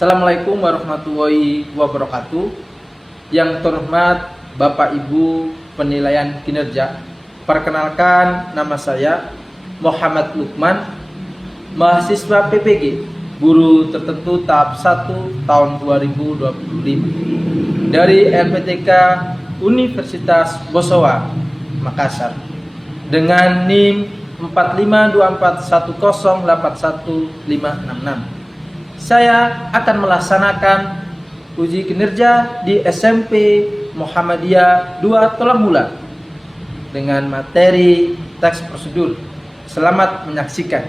Assalamualaikum warahmatullahi wabarakatuh. Yang terhormat Bapak Ibu penilaian kinerja, perkenalkan nama saya Muhammad Lukman, mahasiswa PPG, guru tertentu tahap 1 tahun 2025 dari LPTK Universitas Bosowa, Makassar, dengan NIM 45241081566. Saya akan melaksanakan uji kinerja di SMP Muhammadiyah 2 Tolamula dengan materi teks prosedur. Selamat menyaksikan.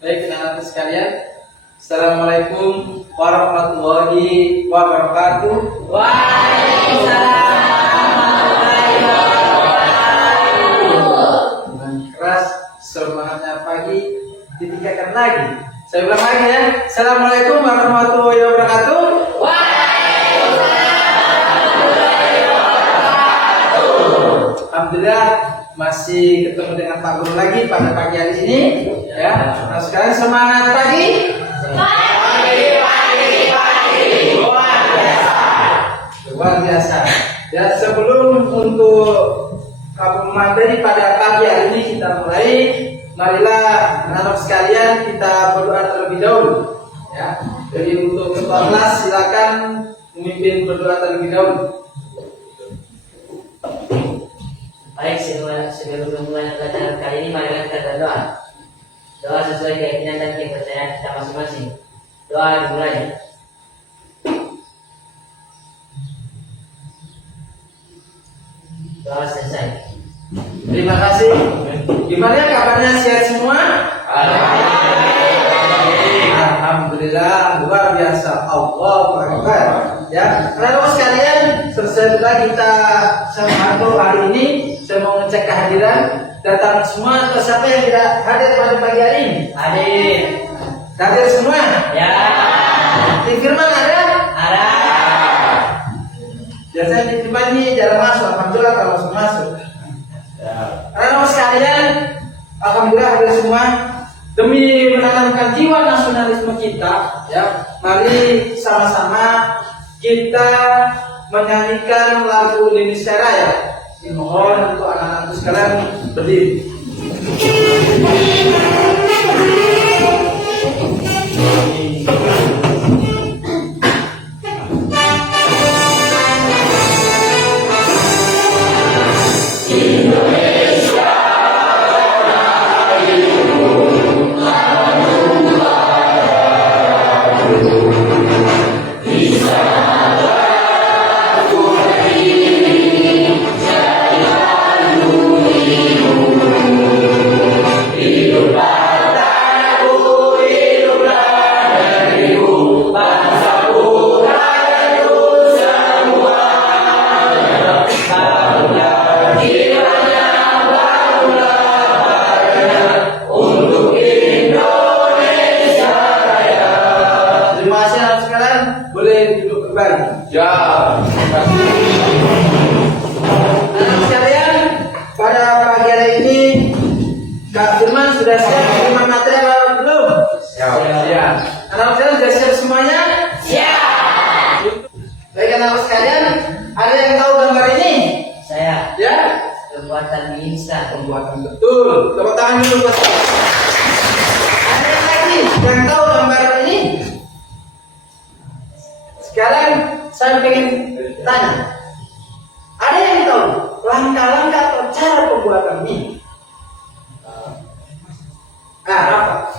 Baik, teman-teman sekalian, Assalamualaikum warahmatullahi wabarakatuh. Waalaikumsalam warahmatullahi wabarakatuh. Dengan keras, semangatnya pagi, ditingkatkan lagi. Saya ulang lagi ya. Assalamualaikum warahmatullahi wabarakatuh. Waalaikumsalam warahmatullahi wabarakatuh. Alhamdulillah masih ketemu dengan Pak Guru lagi pada pagi hari ini ya. Nah, sekarang semangat pagi. Luar biasa. Dan sebelum untuk materi pada pagi hari ini kita mulai, marilah anak-anak sekalian kita berdoa terlebih dahulu ya. Jadi untuk ketua kelas silakan memimpin berdoa terlebih dahulu. Baik, sebelum memulai pelajaran kali ini, marilah kita berdoa. Doa sesuai keyakinan dan kepercayaan kita masing-masing. Doa dimulai. Doa selesai. Terima kasih. Gimana kabarnya, sehat semua? Alhamdulillah, luar biasa. Allahu Akbar. Ya, teman-teman sekalian, selesai sudah kita sama hari ini. Saya mau ngecek kehadiran. Datang semua atau siapa yang tidak hadir pada pagi hari ini? Hadir. Hadir semua? Ya. Di Firman ada? Ada. Biasanya di Firman ini jarang masuk. Alhamdulillah kalau masuk. Teman-teman sekalian, alhamdulillah hadir semua. Demi menanamkan jiwa nasionalisme kita, ya, mari sama-sama kita menyanyikan lagu Indonesia Raya. Dimohon untuk anak-anak sekalian berdiri. Pembuatan bisa. Pembuatan betul. Tepuk tangan dulu. Ada yang lagi yang tahu gambar ini? Sekarang saya ingin tanya. Ada yang tahu langkah-langkah atau cara pembuatan mie? Apa?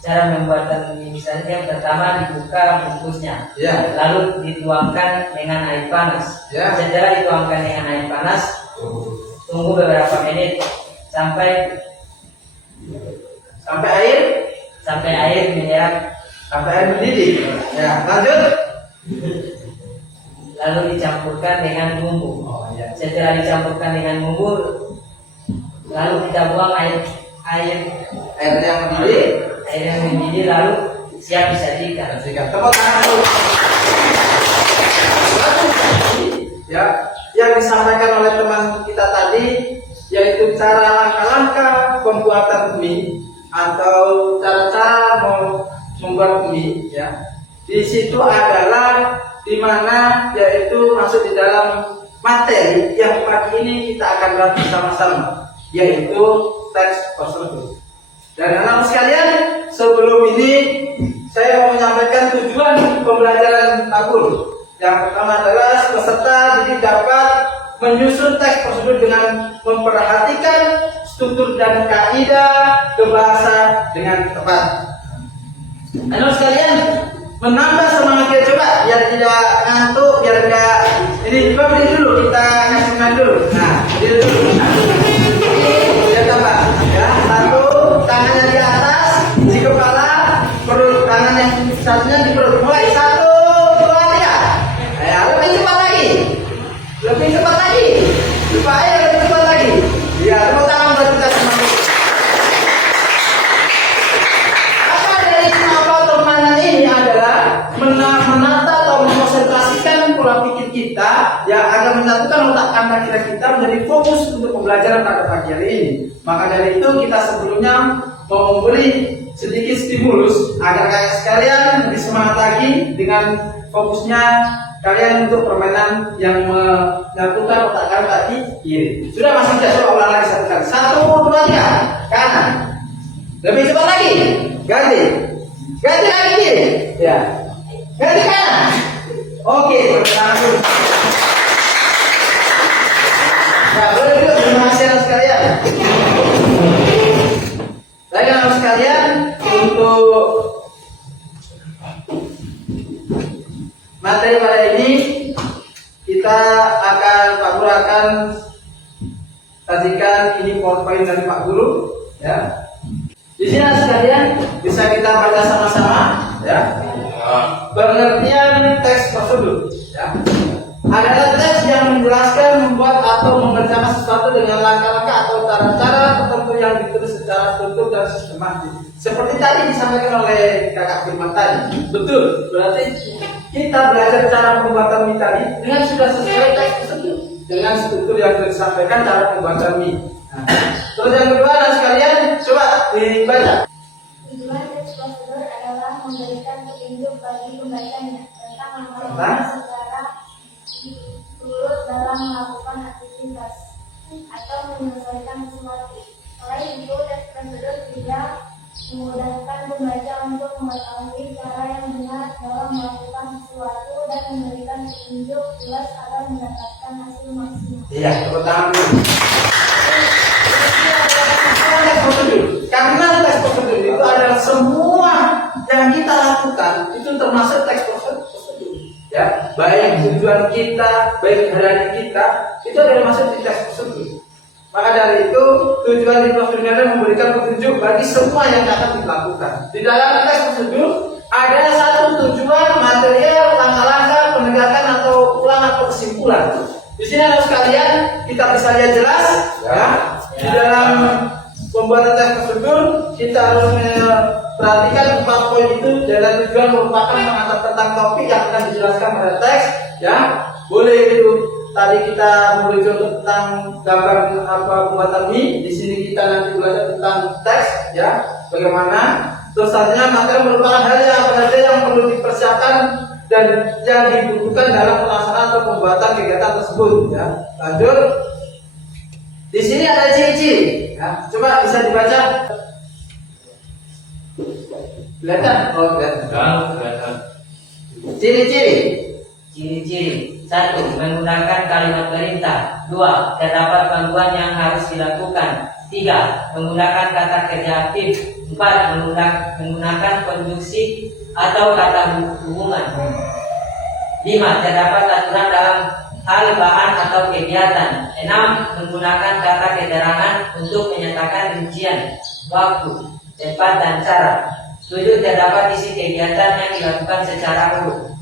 Cara pembuatan mie misalnya yang pertama dibuka bungkusnya, Ya. Lalu dituangkan dengan air panas. Ya. Setelah dituangkan dengan air panas, tunggu beberapa menit sampai air menyerap, sampai air mendidih. Ya, lanjut. Lalu dicampurkan dengan bumbu. Ya. Setelah dicampurkan dengan bumbu, lalu kita buang air yang mendidih. lalu siap disajikan. Tepuk tangan dulu. Ya, yang disampaikan oleh teman kita tadi yaitu cara langkah-langkah pembuatan mie atau cara-cara membuat mie, ya. Di situ adalah di mana yaitu masuk di dalam materi yang pagi ini kita akan bahas bersama-sama, yaitu teks prosedur. Dan anak sekalian, sebelum ini saya mau menyampaikan tujuan pembelajaran Pak Guru. Yang pertama adalah peserta didik dapat menyusun teks prosedur dengan memperhatikan struktur dan kaidah berbahasa dengan tepat. Anak sekalian, menambah semangatnya coba biar tidak ngantuk, biar enggak ini coba berdiri dulu, kita kasih main dulu. Nah, berdiri dulu. Biar tambah ya, satu tangannya di atas di kepala, perut tangan yang satunya di perut. Mulai 1, 2, 3. Ya, lebih cepat lagi. Lebih cepat lagi. Supaya lebih cepat lagi. Ya, tepuk tangan buat kita semua. Apa dari apa permainan ini adalah menata atau mengkonsentrasikan pola pikir kita ya agar menyatukan otak kanan kita menjadi fokus untuk pembelajaran pada pagi hari ini. Maka dari itu kita sebelumnya mau memberi sedikit stimulus agar kalian sekalian lebih semangat lagi dengan fokusnya kalian untuk permainan yang menyatukan otak kalian tadi kiri. Sudah masih bisa coba ulang lagi satu kali. 1, 2, 3 kanan. Lebih cepat lagi. Ganti. Ganti lagi kiri. Ya. Ganti kanan. Oke, bertahan dulu. Nah, boleh dulu terima kasih anak sekalian. Baik anak sekalian, untuk materi pada ini kita akan Pak Guru akan sajikan ini PowerPoint dari Pak Guru ya. Di sini anak sekalian bisa kita baca sama-sama ya. Pengertian teks prosedur ya. Adalah teks yang menjelaskan, membuat atau mengerjakan sesuatu dengan langkah-langkah atau cara-cara tertentu yang ditulis secara struktur dan sistematis. Seperti tadi disampaikan oleh Kakak Firman tadi. Betul, berarti kita belajar cara pembuatan mie tadi dengan sudah sesuai teks tersebut, dengan struktur yang sudah disampaikan cara pembuatan mie. Nah, terus yang kedua, anak sekalian, coba dibaca. Tujuan teks prosedur adalah memberikan petunjuk bagi pembacanya tentang langkah-langkah secara turut dalam melakukan aktivitas atau menyelesaikan sesuatu. Selain itu, teks prosedur juga memudahkan pembaca untuk mengetahui cara yang benar dalam melakukan sesuatu dan memberikan petunjuk jelas agar mendapatkan hasil maksimal. Iya, tepuk tangan dulu. Teks prosedur. Karena teks prosedur itu adalah semua yang kita lakukan itu termasuk teks prosedur. Ya, baik tujuan kita, baik hari kita, itu adalah masuk di teks prosedur. Maka dari itu tujuan di prosedur adalah memberikan petunjuk bagi semua yang akan dilakukan. Di dalam teks prosedur ada satu tujuan, material, langkah-langkah, penegakan atau ulang atau kesimpulan. Di sini anak sekalian kita bisa lihat jelas ya. Di dalam pembuatan teks prosedur kita harus perhatikan 4 poin itu. Dan tujuan merupakan mengatur tentang topik yang akan dijelaskan pada teks ya. Boleh itu tadi kita memberi contoh tentang gambar apa pembuatan mie. Di sini kita nanti belajar tentang teks ya, bagaimana. Terus selanjutnya materi merupakan hal yang apa saja yang perlu dipersiapkan dan yang dibutuhkan dalam pelaksanaan atau pembuatan kegiatan tersebut ya. Lanjut. Di sini ada ciri-ciri ya. Coba bisa dibaca. Kelihatan? Oh, kelihatan. Ciri-ciri. Ciri-ciri 1. Menggunakan kalimat perintah. 2. Terdapat gangguan yang harus dilakukan. 3. Menggunakan kata kerja aktif. 4. Menggunakan konjungsi atau kata hubungan. 5. Terdapat aturan dalam hal bahan atau kegiatan. 6. Menggunakan kata keterangan untuk menyatakan rincian, waktu, tempat, dan cara. 7. Terdapat isi kegiatan yang dilakukan secara urut.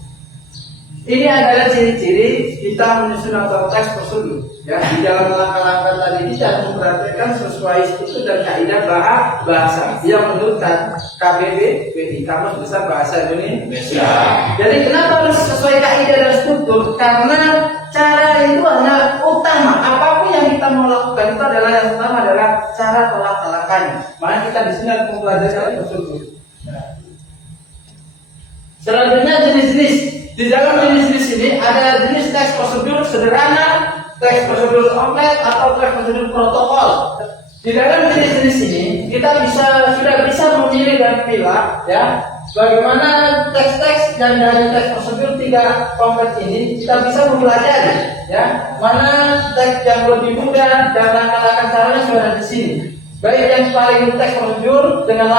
Ini adalah ciri-ciri kita menyusun atau teks prosedur. Ya, di dalam langkah-langkah tadi kita harus memperhatikan sesuai struktur dan kaidah bahasa yang menurut KBB BI Kamus Besar Bahasa Indonesia. Jadi kenapa harus sesuai kaidah dan struktur? Karena cara itu hanya utama. Apapun yang kita mau lakukan itu adalah yang utama adalah cara atau langkah-langkahnya. Makanya kita di sini harus mempelajari prosedur. Selanjutnya jenis-jenis. Di dalam jenis-jenis ini ada jenis teks prosedur sederhana, teks prosedur kompleks atau teks prosedur protokol. Di dalam jenis-jenis ini kita sudah bisa memilih dan pilah ya bagaimana teks-teks dan dari teks prosedur 3 kompleks ini kita bisa mempelajari ya mana teks yang lebih mudah dan langkah-langkah caranya sudah ada di sini. Baik yang paling teks prosedur dengan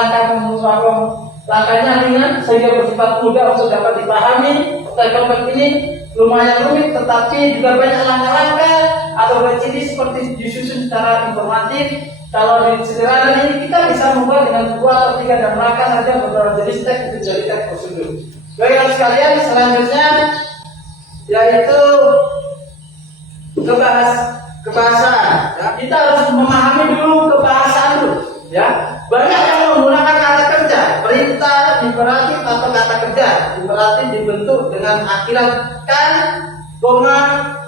langkahnya ringan sehingga bersifat mudah untuk dapat dipahami. Teks kompleks ini lumayan rumit tetapi juga banyak langkah-langkah atau ciri seperti disusun secara informatif. Kalau di sederhana ini kita bisa membuat dengan 2 atau 3 dan langkah saja beberapa jenis teks itu jadi teks prosedur. Baiklah sekalian, selanjutnya yaitu kebahasaan. Ya, kita harus memahami dulu kebahasaan dulu. Ya, banyak yang menggunakan kata kerja, perintah, imperatif atau kata kerja. Imperatif dibentuk dengan akhirat kan, koma,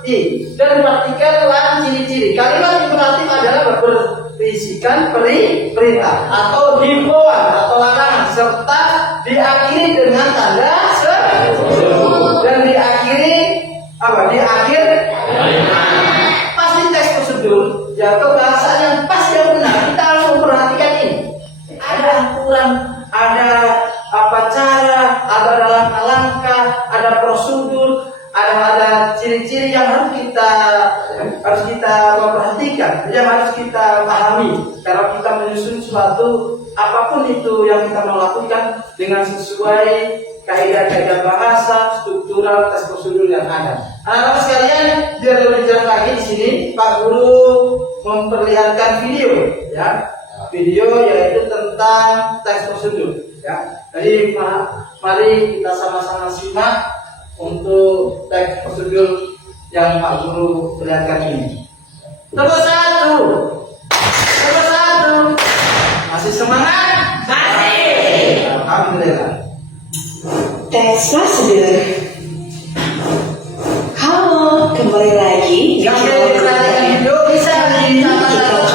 i dan partikel lan ciri-ciri. Kalimat imperatif adalah berisikan perintah atau himbauan atau larangan serta diakhiri dengan tanda seru dan diakhiri apa? Di akhir pasti teks prosedur ya kebahasaan yang pas yang benar kita harus memperhatikan ini. Ada aturan, ada cara, ada langkah-langkah, ada prosedur, ada ciri-ciri yang harus kita perhatikan, yang harus kita pahami karena kita menyusun suatu apapun itu yang kita mau lakukan dengan sesuai kaidah-kaidah bahasa, struktural, tes prosedur yang ada. Anak-anak sekalian, biar lebih jelas lagi di sini Pak Guru memperlihatkan video, ya, video yaitu tentang tes prosedur, ya. Jadi mari kita sama-sama simak untuk teks prosedur yang Pak Guru perlihatkan ini. Nomor 1. Masih semangat? Masih. Alhamdulillah. Teks prosedur. Halo, kembali lagi. Yang diperhatikan video bisa dicatat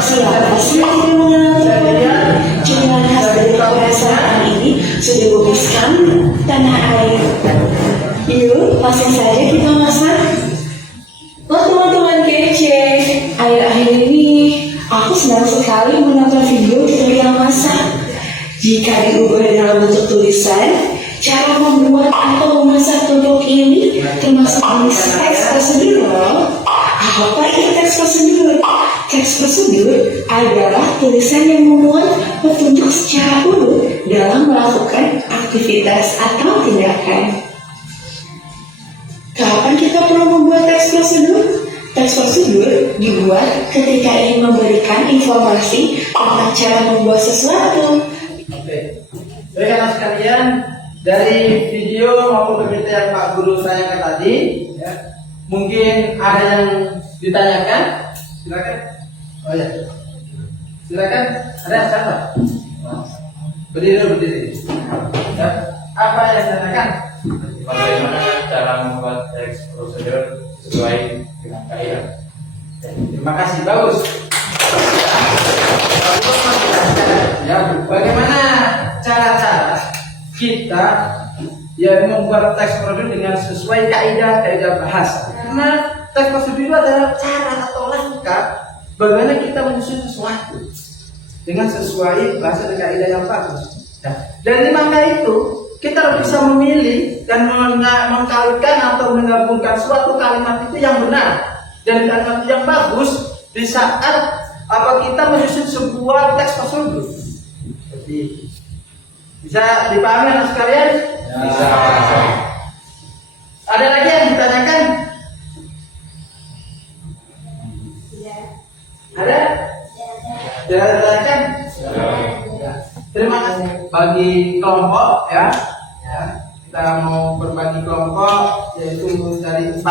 siapa sih yang tidak mengenal cemilan khas dari kebiasaan ini sudah bumiskan tanah air. Yuk, langsung saja kita masak. Oh teman-teman kece, akhir-akhir ini aku senang sekali menonton video tutorial masak. Jika diubah dalam bentuk tulisan, cara membuat atau memasak tutuk ini termasuk jenis teks prosedur loh. Apa itu teks prosedur? Teks prosedur adalah tulisan yang memuat petunjuk secara urut dalam melakukan aktivitas atau tindakan. Kapan kita perlu membuat teks prosedur? Teks prosedur dibuat ketika ingin memberikan informasi tentang cara membuat sesuatu. Oke. Baik anak sekalian, dari video maupun berita yang Pak Guru tanyakan tadi, ya, mungkin ada yang ditanyakan? Silakan. Oh ya. Silakan. Ada siapa? Berdiri. Ya. Apa yang ditanyakan? Bagaimana cara membuat teks prosedur sesuai dengan kaidah? Terima kasih, bagus. Ya, bagaimana cara-cara kita membuat teks prosedur dengan sesuai kaidah bahasa? Karena teks prosedur itu adalah cara atau langkah bagaimana kita menyusun sesuatu dengan sesuai bahasa dan kaidah yang bagus. Nah, dari langkah itu kita harus bisa memilih dan mengkaitkan atau menggabungkan suatu kalimat itu yang benar dan kalimat yang bagus di saat kita menyusun sebuah teks prosedur. Jadi bisa dipahami anak sekalian? Bisa. Ada lagi yang ditanyakan? Ada? Tidak ditanyakan? Ya. Terima kasih. Bagi kelompok ya, kita mau berbagi kelompok yaitu dari 4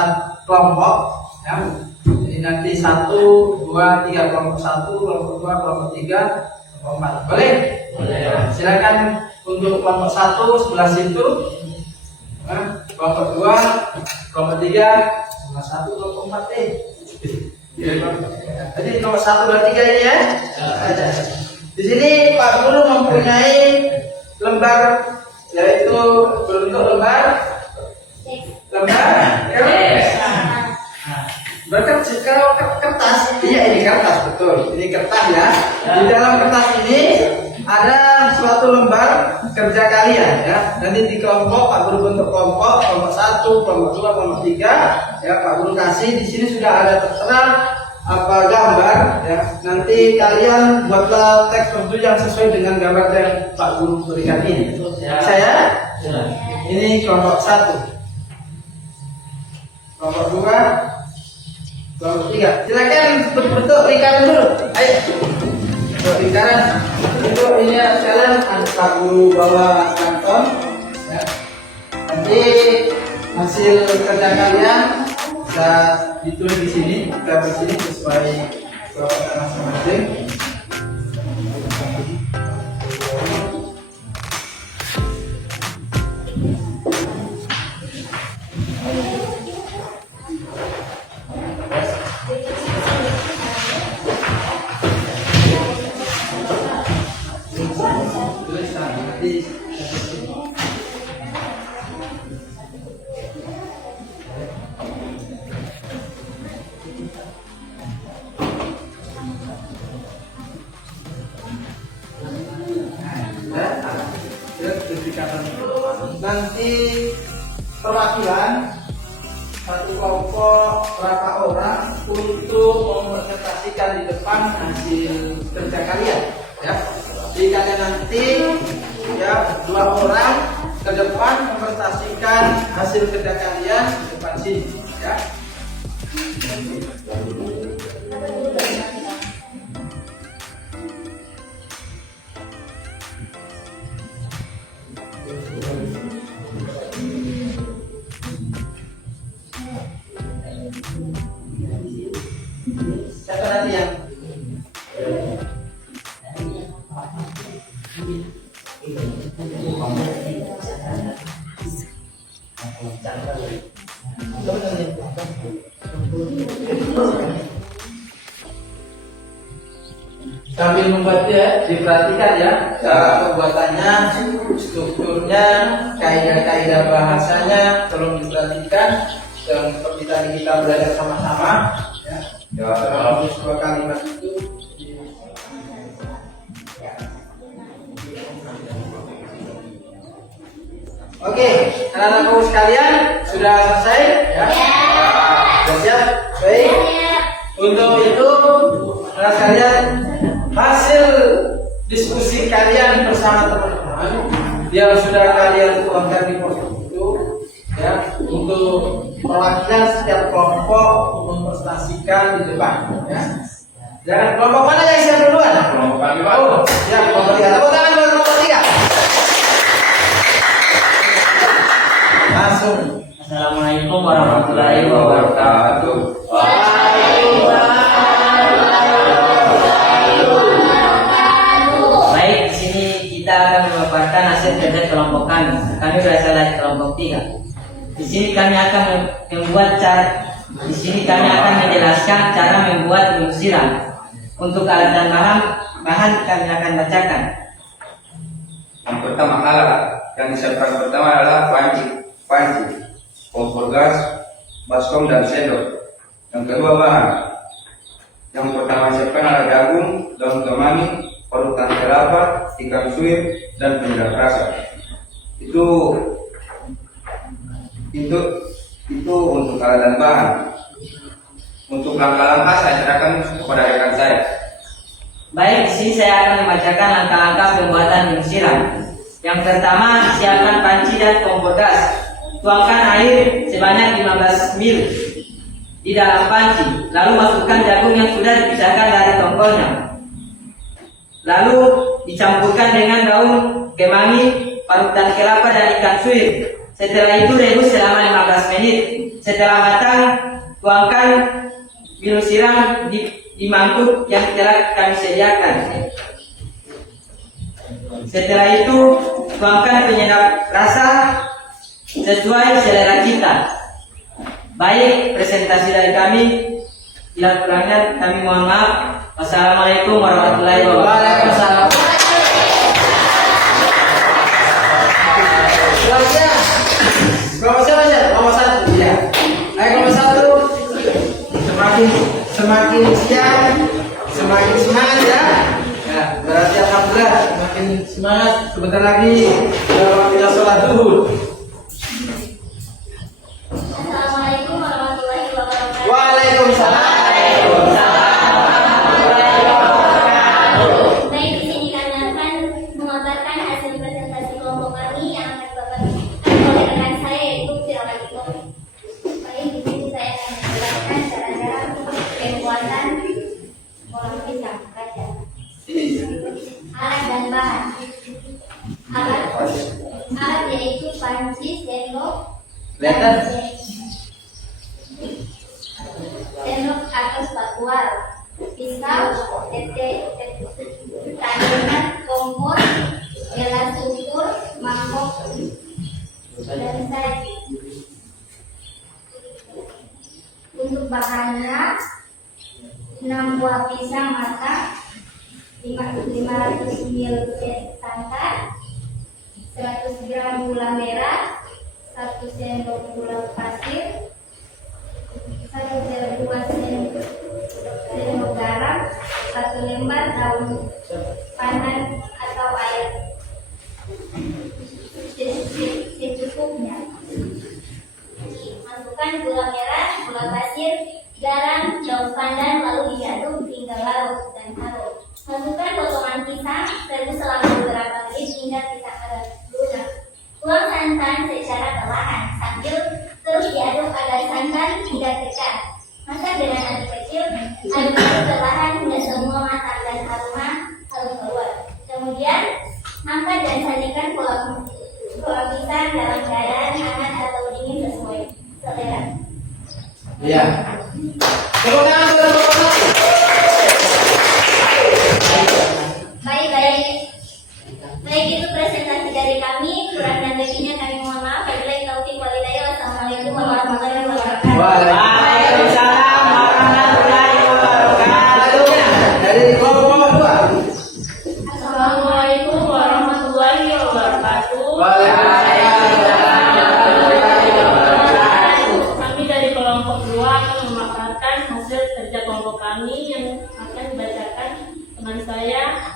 kelompok ya. Jadi nanti 1, 2, 3 kelompok 1, kelompok 2, kelompok 3, kelompok 4. Boleh? Boleh. Silakan untuk kelompok 1 sebelah situ. Kelompok 2, kelompok 3, sebelah 1, kelompok 4. Jadi nomor 1, 2, 3 ini ya. Di sini Pak Guru mempunyai lembar, yaitu berbentuk lembar Yes. berkertas. Kalau kertas, iya ini kertas betul, ini kertas ya. Di dalam kertas ini ada suatu lembar kerja kalian ya. Nanti di kelompok Pak Guru bentuk kelompok 1, kelompok 2, kelompok 3 ya. Pak Guru kasih di sini sudah ada tertera apa gambar ya. Nanti kalian buatlah teks tentu yang sesuai dengan gambar yang Pak Guru berikan ini. Saya ini kelompok 1, kelompok 2, kelompok 3. Silakan bentuk lingkaran dulu. Ayo. Bentuk lingkaran. Itu ini sekalian Pak Guru bawa kanton ya. Nanti hasil kerja kalian bisa ditulis di sini, kita di sini sesuai kelompok masing-masing. Nanti perwakilan satu kelompok berapa orang untuk merepresentasikan di depan hasil kerja kalian ya. Jadi kalian nanti ya 2 orang ke depan merepresentasikan hasil kerja kalian di depan sini ya. Siapa nanti yang sambil membuatnya diperhatikan ya, pembuatannya, strukturnya, kaidah-kaidah bahasanya tolong diperhatikan. Dan seperti tadi kita belajar sama-sama ya, dalam sebuah kalimat itu oke, anak-anakku sekalian sudah selesai ya? Sudah siap? Baik. Untuk itu anak sekalian, hasil diskusi kalian bersama teman-teman yang sudah kalian tuangkan di pos itu ya, untuk perwakilan setiap kelompok mempresentasikan di depan ya. Jangan kelompok mana yang siap duluan? Kelompok kami, Pak. Oh, siap kelompok 3. Tepuk tangan buat kelompok 3. Langsung. Assalamualaikum warahmatullahi wabarakatuh. Baik, di sini kita akan memaparkan hasil kerja kelompok kami. Kami berasal dari kelompok 3. Di sini kami akan menjelaskan cara membuat minum siram. Untuk alat dan bahan kami akan bacakan. Yang pertama alat yang disiapkan pertama adalah panci, kompor gas, baskom dan sendok. Yang kedua bahan. Yang pertama disiapkan adalah jagung, daun kemangi, parutan kelapa, ikan suwir, dan penyedap rasa. Itu untuk alat dan bahan. Untuk langkah-langkah saya serahkan kepada rekan saya. Baik, di sini saya akan membacakan langkah-langkah pembuatan minum siram. Yang pertama, siapkan panci dan kompor gas. Tuangkan air sebanyak 15 ml di dalam panci. Lalu masukkan jagung yang sudah dipisahkan dari tongkolnya. Lalu dicampurkan dengan daun kemangi, parutan kelapa dan ikan suwir. Setelah itu rebus selama 15 menit. Setelah matang, tuangkan minum siram di mangkuk yang telah kami sediakan. Setelah itu, tuangkan penyedap rasa sesuai selera kita. Baik, presentasi dari kami. Bila kurangnya kami mohon maaf. Wassalamualaikum warahmatullahi wabarakatuh. semakin siang semakin semangat ya. Ya, berarti alhamdulillah semakin semangat. Sebentar lagi kita sholat zuhur. Assalamualaikum warahmatullahi wabarakatuh. Waalaikumsalam. Baik, di sini kami akan memaparkan hasil presentasi kelompok kami yang akan dibawakan oleh rekan saya yaitu Firman. Baik, di sini saya akan menjelaskan cara-cara pembuatan kolam pisang kaca. Alat dan bahan. Alat yaitu panci, sendok, sendok atau spatula, pisau, tandingan, kompor, gelas ukur, mangkok, dan saji. Untuk bahannya 6 buah pisang matang, 500 ml santan, 100 gram gula merah, 1 sendok gula pasir, 1,2 sendok garam, 1 lembar daun pandan atau air secukupnya. Masukkan gula merah, gula pasir, garam, daun pandan, lalu diaduk hingga larut dan harum. Masukkan potongan pisang, rebus selama beberapa menit hingga pisang lunak. Tuang santan secara perlahan sambil terus diaduk agar santan tidak pecah. Masak dengan api kecil, aduk perlahan hingga semua matang dan aroma harum keluar. Kemudian angkat dan sajikan pola pisang dalam keadaan hangat atau dingin sesuai selera. Ya. Tepuk tangan, tepuk tangan. Baik, itu presentasi dari kami. Kurang dan lebihnya kami mohon maaf. Wabillahi taufiq wal hidayah. Wassalamualaikum warahmatullahi wabarakatuh. Waalaikumsalam warahmatullahi wabarakatuh. Dari kelompok 2. Assalamualaikum warahmatullahi wabarakatuh. Kami dari kelompok 2 akan memaparkan hasil kerja kelompok kami yang akan dibacakan teman saya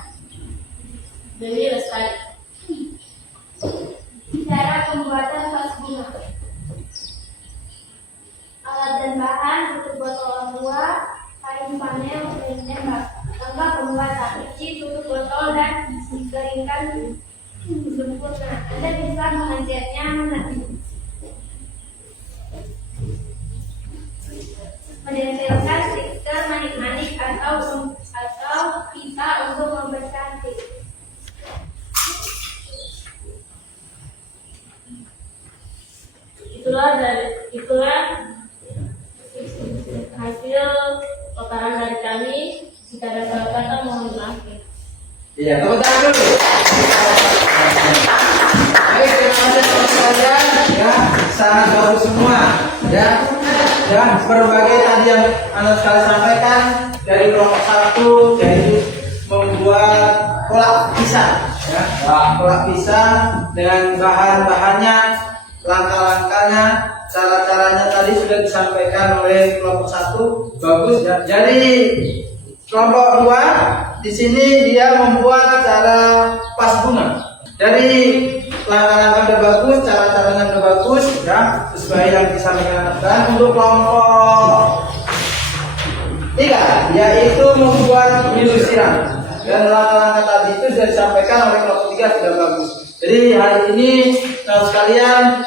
Dewi Lestari. Cara pembuatan vas bunga. Alat dan bahan: tutup botol buah, kain panel, dan tembak. Langkah pembuatan: cuci, tutup botol dan dikeringkan sempurna. Anda bisa mengecatnya menempelkan stiker manik-manik atau pita untuk mempercantik. Itulah hasil paparan dari kami. Jika ada salah kata mohon maaf. Iya, tepuk tangan dulu. Baik, terima kasih teman sekalian. Ya, sangat bagus semua. Ya, berbagai tadi yang Anda sekali sampaikan dari kelompok 1 yaitu membuat kolak pisang. Ya, kolak pisang dengan bahan-bahannya, langkah-langkahnya, cara-caranya tadi sudah disampaikan oleh kelompok 1. Bagus ya. Jadi kelompok 2 di sini dia membuat cara vas bunga. Dari langkah-langkah udah bagus, cara-caranya udah bagus ya, sesuai yang disampaikan. Dan untuk kelompok 3 yaitu membuat milu siram. Dan langkah-langkah tadi itu sudah disampaikan oleh kelompok 3 sudah bagus. Jadi hari ini teman sekalian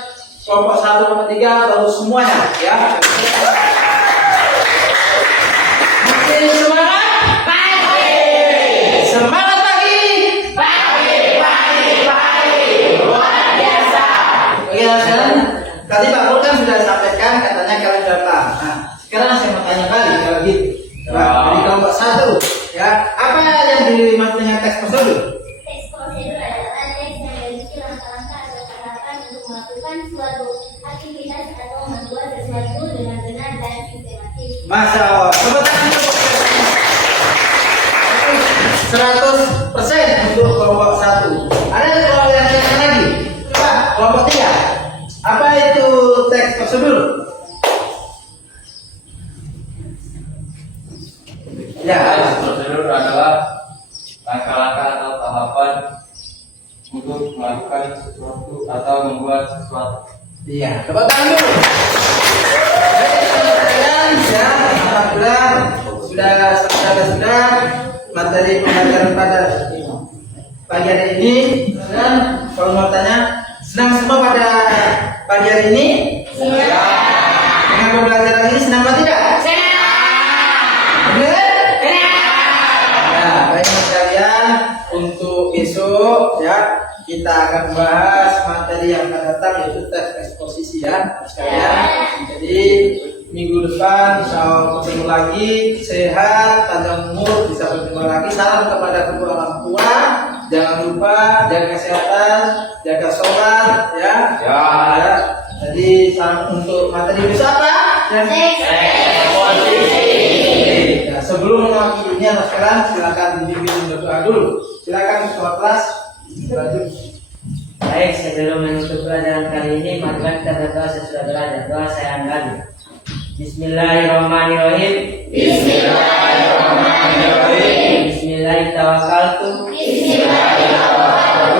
kelompok 1 kelompok 3 bagus semuanya ya. Masih semangat? Semangat pagi. Luar biasa. Oke, sekarang tadi Pak Mul kan sudah sampaikan katanya kalian sudah paham. Nah, sekarang saya mau tanya kali kalau gitu. Dari kelompok 1 ya, apa yang dimaksud dengan teks prosedur? Teks prosedur adalah teks yang berisi langkah-langkah atau tahapan untuk melakukan suatu aktivitas atau membuat sesuatu dengan benar dan sistematis. Masya Allah. Tepuk tangan untuk 100% untuk kelompok 1. Ada kelompok yang lain lagi? Coba kelompok 3. Apa itu teks prosedur? Ya. Next prosedur adalah langkah-langkah atau tahapan untuk melakukan sesuatu atau membuat sesuatu. Iya, tepuk tangan dulu. Baik, ya, alhamdulillah sudah materi pembelajaran pada pagi hari ini. Dan kalau mau tanya, senang semua pada pagi hari ini? Dengan pembelajaran ini senang atau tidak? Benar? Nah, baik sekalian, untuk besok ya kita akan bahas materi yang akan datang yaitu tes eksposisi ya sekalian. Jadi minggu depan insya Allah ketemu lagi, sehat, panjang umur, bisa bertemu lagi. Salam kepada kedua orang tua, jangan lupa jaga kesehatan, jaga sholat ya. Ya. Jadi salam untuk materi besok apa? Ya, sebelum mengakhirinya anak sekarang silakan dibimbing berdoa dulu. Silakan ketua kelas. Lanjut. Baik, sebelum menutup pelajaran kali ini, mari kita berdoa sesudah belajar. Doa saya angkat. Bismillahirrahmanirrahim. Bismillahirrahmanirrahim. Bismillahirrahmanirrahim.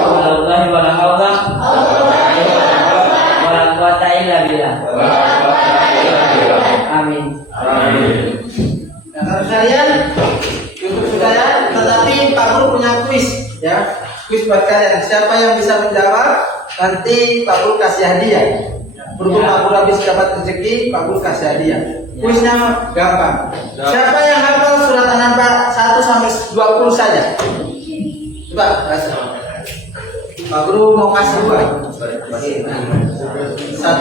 Wallahi wala haula wala quwata illa billah. Amin. Nah, terus kalian cukup sudah ya, tetapi Pak Guru punya kuis ya. Kuis buat kalian. Siapa yang bisa menjawab, nanti Pak Guru kasih hadiah. Berhubung Pak Guru habis dapat rezeki, Pak Guru kasih hadiah. Kuisnya gampang. Siapa yang hafal surat An-Naba 1 sampai 20 saja? Coba, Pak Guru mau kasih dua. 1, 2, 3.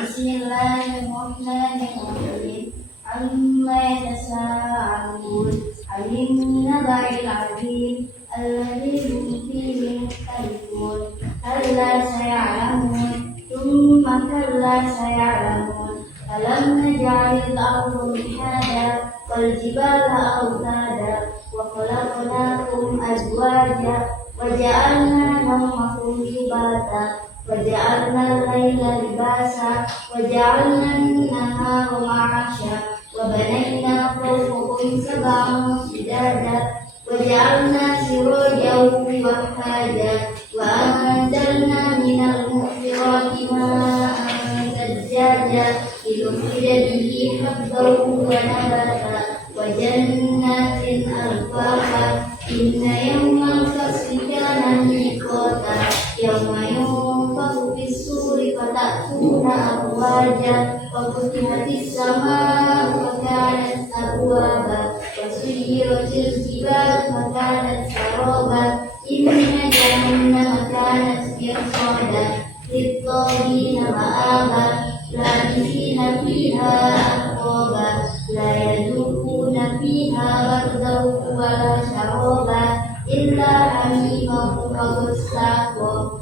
Bismillahirrahmanirrahim. Amma yatasaalun 'anil naba'il 'azim alladzi hum fihi mukhtalifun. Kalla saya'lamun, thumma kalla saya'lamun. Alam naj'alil arda mihada wal jibala awtada wa khalaqnakum azwaja wa ja'alna nawmakum subata wa ja'alna al-laila libasa wa ja'alna an-nahara ma'asha wa banayna fawqakum sab'an shidada wa ja'alna sirajan wahhaja wa anzalna minal mu'sirati ma'an sajjaja linukhrija bihi habban wa nabata wa jannatin alfafa inna yawmal fasli kana miqata yawma yunfakhu fis-suri fatatuna afwaja wa futihatis samaa'u fakanat abwaba wa suyyiratil jibalu fakanat saraba inna jahannama kanat mirsada lit-taghina ma'aba labithina fiha ahqaba la yadhuquna fiha bardan wala sharaba illa hamiman wa ghassaqa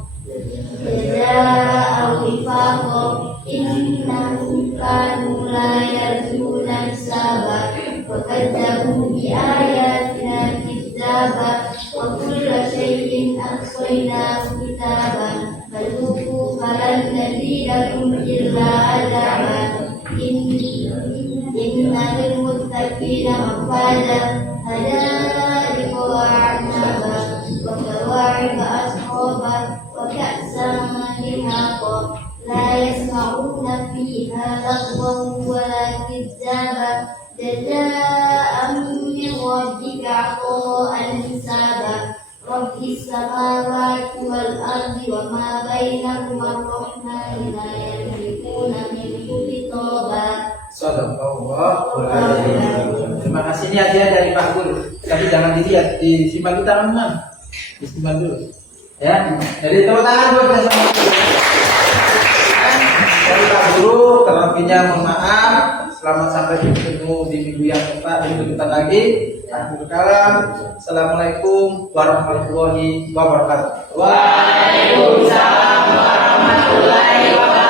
jazaa'an wifaqa innahum kanu la yarjuna hisaba wa kadzabu bi ayatina kidzaba wa kulla shay'in ahsaynahu kitaban fadhuqu falan nazidakum illa adzaban inna lil muttaqina mafaza hadaiqa wa a'naba wa kawa'iba asqaba wa ka'san mihaqa la yasma'una fiha lagwan wa la kidzaba jazaa'an min rabbika 'ata'an hisaba rabbis samawati wal ardi wa ma bainahuma ar-rahmanu la yamlikuna minhu khitaba. Terima kasih, ini hadiah dari Pak Guru. Tapi jangan dilihat, disimpan di tangan, disimpan dulu. Ya, jadi tepuk tangan buat bersama. Dari Pak Guru, terlebihnya mohon maaf. Selamat sampai bertemu di minggu yang depan lagi. Akhirul kalam. Assalamualaikum warahmatullahi wabarakatuh. Waalaikumsalam warahmatullahi wabarakatuh.